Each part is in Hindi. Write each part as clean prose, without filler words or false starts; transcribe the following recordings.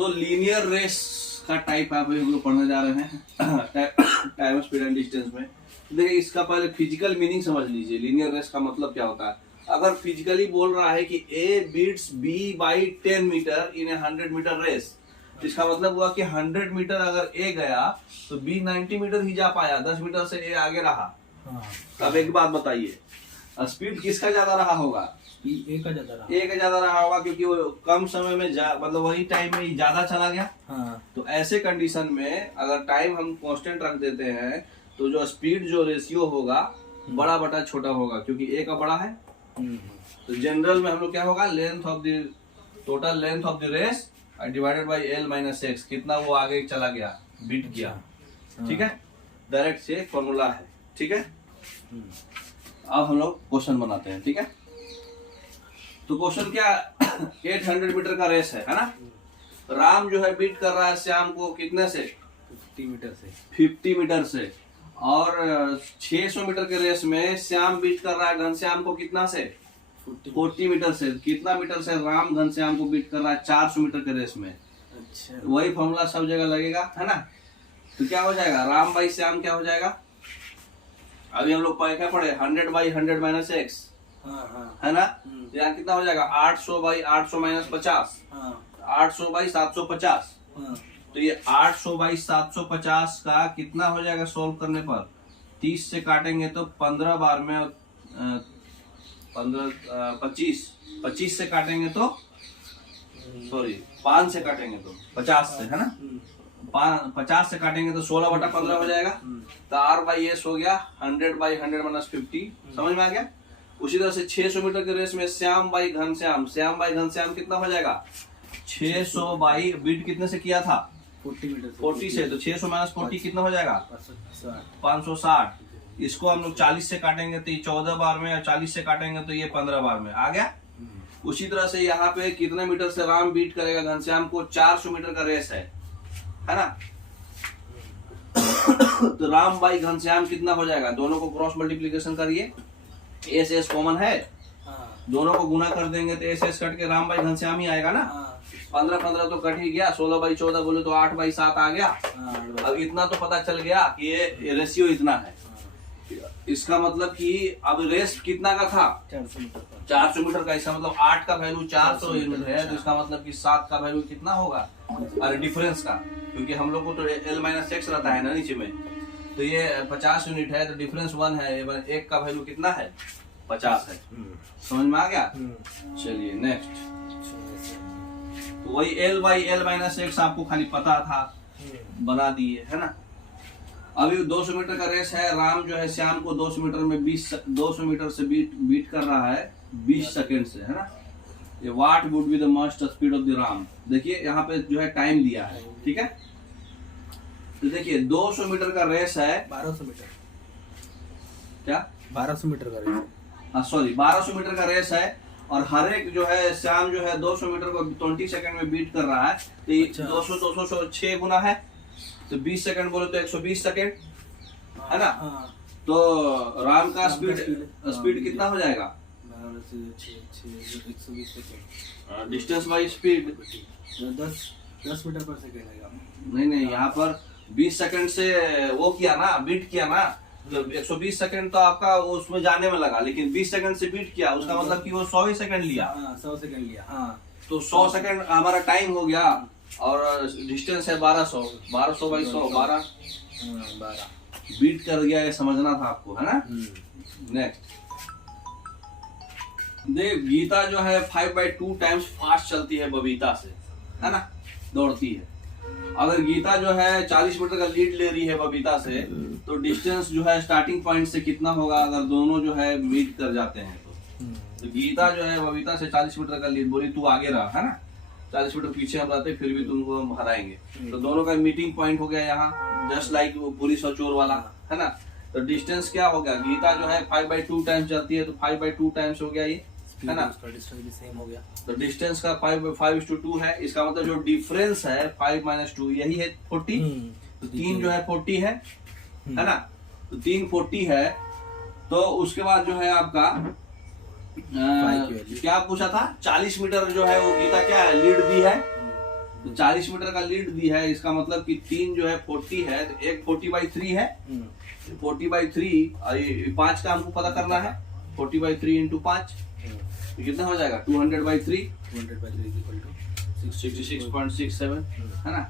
तो लीनियर रेस का टाइप आप हम लोग पढ़ने जा रहे हैं टाइम स्पीड एंड डिस्टेंस में। देखिए इसका पहले फिजिकल मीनिंग समझ लीजिए। लीनियर रेस का मतलब क्या होता है। अगर फिजिकली बोल रहा है कि A beats B by 10 metre in a 100 metre race, इसका मतलब हुआ कि 100 मीटर अगर ए गया तो बी 90 मीटर ही जा पाया, 10 मीटर से ए आगे रहा। अब एक बात बताइए, स्पीड किसका ज्यादा रहा होगा? ए का ज्यादा रहा होगा, क्योंकि वो कम समय में मतलब वही टाइम में ज्यादा चला गया। हाँ। तो ऐसे कंडीशन में अगर टाइम हम कांस्टेंट रख देते हैं तो जो स्पीड जो रेशियो होगा बड़ा बटा छोटा होगा, क्योंकि ए का बड़ा है। तो जनरल में हम लोग क्या होगा, length of the total length of the race divided by L minus X, कितना वो आगे चला गया, बीट किया। ठीक है, डायरेक्ट से फॉर्मूला है। ठीक है, अब हम लोग क्वेश्चन बनाते हैं। ठीक है, तो क्वेश्चन क्या 800 मीटर का रेस है ना। राम जो है बीट कर रहा है श्याम को कितने से? 50 मीटर से। और 600 मीटर के रेस में श्याम बीट कर रहा है घनश्याम को कितना से? 40 मीटर से। कितना मीटर से राम घनश्याम को बीट कर रहा है? 400 मीटर के रेस में। अच्छा, वही फॉर्मूला सब जगह लगेगा, है ना। तो क्या हो जाएगा, राम बाई श्याम क्या हो जाएगा? अभी हम लोग क्या पढ़े, 100 बाई 100 माइनस एक्स, है ना। यहाँ कितना हो जाएगा, 800 बाई 800 माइनस 50, 800 बाई 750। तो ये 800 बाई 750 का कितना हो जाएगा सोल्व करने पर? 30 से काटेंगे तो 15 बार में 25 से काटेंगे तो 5 से काटेंगे तो 50 से, है ना। 50 से काटेंगे तो 16 बटा 15 हो जाएगा। तो आर बाई एस हो गया 100 बाई 100 माइनस 50। समझ में आ गया। उसी तरह से 600 मीटर के रेस में श्याम बाई घनश्याम, श्याम बाई घनश्याम कितना हो जाएगा? 600 बाई बीट कितने से किया था? 40 से। तो 600 माइनस 40 कितना हो जाएगा? 560। इसको हम लोग 40 से काटेंगे तो ये 14 बार में, और 40 से काटेंगे तो ये 15 बार में आ गया। उसी तरह से यहाँ पे कितने मीटर से राम बीट करेगा घनश्याम को? 400 मीटर का रेस है ना। तो राम बाई घनश्याम कितना हो जाएगा? दोनों को क्रॉस मल्टीप्लीकेशन करिए, एस एस कॉमन है, दोनों को गुना कर देंगे तो एस एस कट के राम बाई घनश्याम ही आएगा ना। 15 तो कट ही गया, 16 बाई 14 बोले तो 8 बाई 7 आ गया। अब इतना तो पता चल गया कि ये रेशियो इतना है। इसका मतलब कि अब रेस कितना का था? 400 मीटर का। इसका मतलब 8 का वैल्यू 400 यूनिट है, तो इसका मतलब कि 7 का वैल्यू कितना होगा? अरे डिफरेंस का, क्योंकि हम लोग को तो एल माइनस एक्स रहता है ना नीचे में। तो ये 50 यूनिट है, तो डिफरेंस 1 है। एक का वैल्यू कितना है? 50 है। समझ में आ गया। चलिए नेक्स्ट। तो वही L by L minus x आपको खाली पता था, बना दिए, है ना। अभी 200 मीटर का रेस है, राम जो है श्याम को 200 मीटर में 200 मीटर से बीट कर रहा है 20 सेकेंड से, है ना। ये what would be the must speed of the Ram. देखिए यहाँ पे जो है टाइम दिया है। ठीक है, तो देखिए 200 मीटर का रेस है, 1200 मीटर। क्या 1200 मीटर का रेस? हाँ सॉरी, 1200 मीटर का रेस है। और हर एक जो है श्याम जो है 200 मीटर को 20 सेकंड में बीट कर रहा है। तो ये 200 6 गुना है, तो 20 सेकंड बोले तो 120 सेकंड, है ना। तो राम का स्पीड कितना हो जाएगा? 120 second. Distance by speed 10 metre per second आएगा। नहीं, यहाँ पर 20 सेकंड से वो किया ना, बीट किया ना। तो 120 सेकंड तो आपका उसमें जाने में लगा, लेकिन 20 सेकंड से बीट किया, उसका मतलब कि वो 100 ही सेकंड लिया। 100 सेकंड लिया। तो 100 सेकंड हमारा टाइम हो गया, और डिस्टेंस है 1200 बाई 100 12 बीट कर गया। ये समझना था आपको, है ना। नेक्स्ट देख, गीता जो है 5/2 टाइम्स फास्ट चलती है बबीता से, है ना, दौड़ती है। अगर गीता जो है 40 मीटर का लीड ले रही है बबीता से, तो डिस्टेंस जो है स्टार्टिंग पॉइंट से कितना होगा अगर दोनों जो है मीट कर जाते हैं? तो गीता जो है बबीता से 40 मीटर का लीड, बोली तू आगे रहा, है ना। 40 मीटर पीछे हम रहते फिर भी तुमको हम हराएंगे। तो दोनों का मीटिंग पॉइंट हो गया यहाँ, जस्ट लाइक पुलिस और चोर वाला, है ना। तो डिस्टेंस क्या हो गया? गीता जो है 5/2 टाइम्स चलती है, तो 5/2 टाइम्स हो गया ये, है ना। डिस्टेंस भी सेम हो गया। तो डिस्टेंस का 5/2 है। इसका मतलब जो डिफरेंस है 5 - 2 यही है 40। तो 3 जो है 40 है ना। तो 3 40 है। तो उसके बाद जो है आपका क्या पूछा था? 40 मीटर जो है वो गीता क्या है लीड दी है, तो 40 मीटर का लीड दी है, इसका मतलब कि 3 जो है 40 है, तो एक 40/3 है, 40/3 और ये 5 का हमको पता करना है, 40/3 इंटू 5 तो कितना हो जाएगा 200/3 66.67 है ना।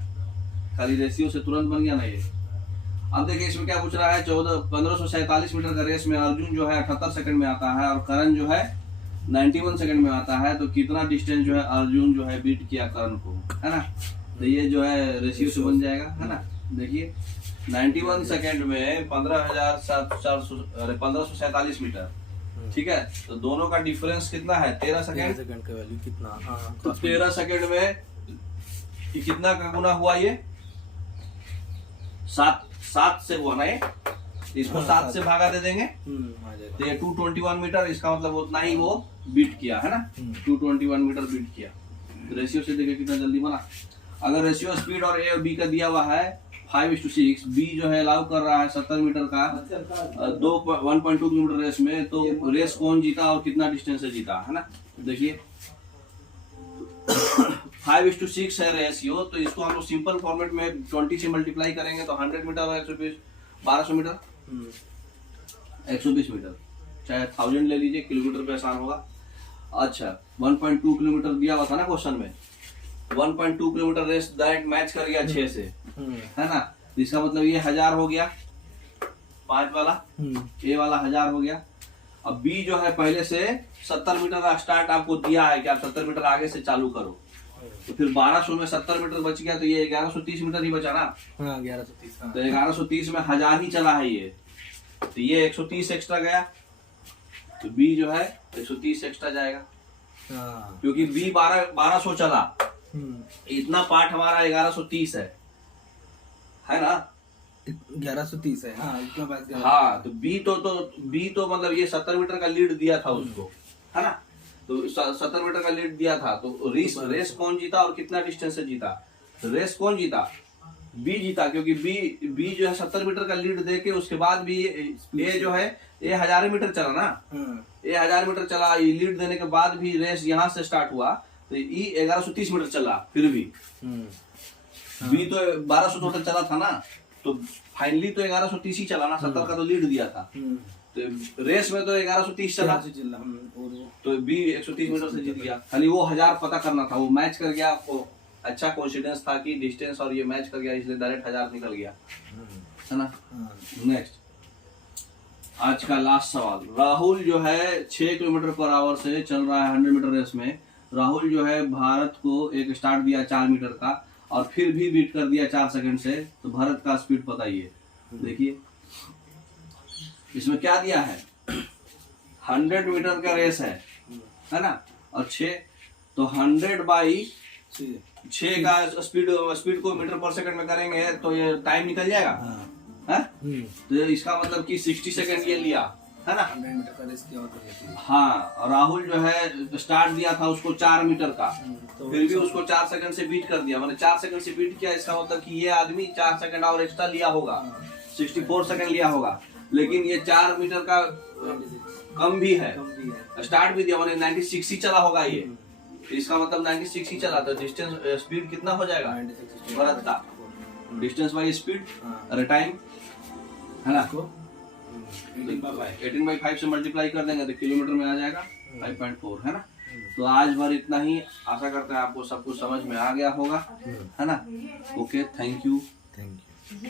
खाली रेशियो से तुरंत बन गया ना ये। अब देखिए इसमें क्या पूछ रहा है, 1547 मीटर का रेस में अर्जुन जो है 78 सेकंड में आता है और करण जो है 91 सेकंड में आता है, तो कितना डिस्टेंस जो है अर्जुन जो है बीट किया करण को, है ना। तो ये जो है रेशियो से बन जाएगा, है ना। देखिए 91 सेकंड में 1547 मीटर, ठीक है। तो दोनों का डिफरेंस कितना है 13 सेकंड का वैल्यू कितना, हाँ तो 13 सेकंड में ये कितना का गुना हुआ, ये 7 से हुआ ना, ये इसको 7 से भागा दे देंगे आ जाएगा। तो ये 221 मीटर, इसका मतलब उतना ही वो बीट किया, है ना। 221 मीटर बीट किया। तो रेशियो से देखिए कितना जल्दी बना। अगर रेशियो स्पीड और ए और बी का दिया हुआ है 5:6, बी जो है अलाउ कर रहा है 70 मीटर का 1.2 किलोमीटर रेस में, तो रेस कौन जीता और कितना डिस्टेंस से जीता, है ना। देखिए 5:6 है रेशियो, तो इसको हम लोग सिंपल फॉर्मेट में 20 से मल्टीप्लाई करेंगे तो 100 मीटर और 120 1200 मीटर 120 मीटर, चाहे 1000 ले लीजिए, किलोमीटर पे आसान होगा। अच्छा 1.2 किलोमीटर दिया हुआ था ना क्वेश्चन में, 1.2 किलोमीटर रेस डायरेक्ट मैच कर गया 6 से, है ना। इसका मतलब ये 1000 हो गया, 5 वाला ए वाला 1000 हो गया। अब बी जो है पहले से 70 मीटर का स्टार्ट आपको दिया है कि आप 70 मीटर आगे से चालू करो, तो फिर 1200 में 70 मीटर बच गया, तो ये 1130 मीटर ही बचा ना। 1130, तो 1130 में 1000 ही चला है ये, तो ये 130 एक्स्ट्रा गया, तो बी जो है 130 एक्स्ट्रा जाएगा, क्योंकि बी 1200 चला, इतना पार्ट हमारा 1130 है ना। 1130 है, हाँ इतना बात कर। हाँ तो बी तो मतलब ये 70 मीटर का लीड दिया था उसको, है ना। तो 70 मीटर का लीड दिया था, तो रेस कौन जीता और कितना डिस्टेंस से जीता, तो रेस कौन जीता, बी जीता, क्योंकि बी जो है 70 मीटर का लीड दे के उसके बाद भी ये जो है ये 1000 मीटर चला ना, ये 1000 मीटर चला, ये लीड देने के बाद भी रेस यहाँ से स्टार्ट हुआ, तो ये 1130 मीटर चला, फिर भी बी तो 1200 टोटल चला था ना, तो फाइनली तो 1130 ही चला ना, 70 का तो लीड दिया था, तो रेस में तो 1130 चला, तो बी 130 मीटर से जीत गया। खाली वो 1000 पता करना था, वो मैच कर गया, वो अच्छा कोइंसिडेंस था कि डिस्टेंस और ये मैच कर गया, इसलिए डायरेक्ट 1000 निकल गया, है ना। नेक्स्ट आज का लास्ट सवाल, राहुल जो है 6 किलोमीटर पर आवर से चल रहा है 100 मीटर रेस में। राहुल जो है भारत को एक स्टार्ट दिया 4 मीटर का और फिर भी बीट कर दिया 4 सेकंड से, तो भारत का स्पीड बताइए। देखिए इसमें क्या दिया है, 100 मीटर का रेस है ना, और 6 तो 100/6 का स्पीड को मीटर पर सेकंड में करेंगे तो ये टाइम निकल जाएगा, है। तो इसका मतलब कि 60 सेकंड ये लिया, है ना। 100 मीटर का रेस किया होता है। हाँ, और राहुल जो है स्टार्ट दिया था उसको 4 मीटर का, तो फिर भी उसको 4 सेकंड से बीट कर दिया, मैंने 4 सेकंड से बीट किया, इसका मतलब कि ये आदमी 4 सेकंड और एक्स्ट्रा लिया होगा, 64 सेकंड लिया होगा, लेकिन ये 4 मीटर का कम भी है, स्टार्ट भी दिया, मैंने 96 ही चला होगा ये, इसका मतलब 96 ही चला, तो डिस्टेंस स्पीड कितना हो जाएगा भारत का, डिस्टेंस बाई स्पीड अरे टाइम, है ना। 18/5 से मल्टीप्लाई कर देंगे तो किलोमीटर में आ जाएगा 5.4, है ना। तो आज भर इतना ही, आशा करते हैं आपको सब कुछ समझ में आ गया होगा, है ना। Okay, thank you.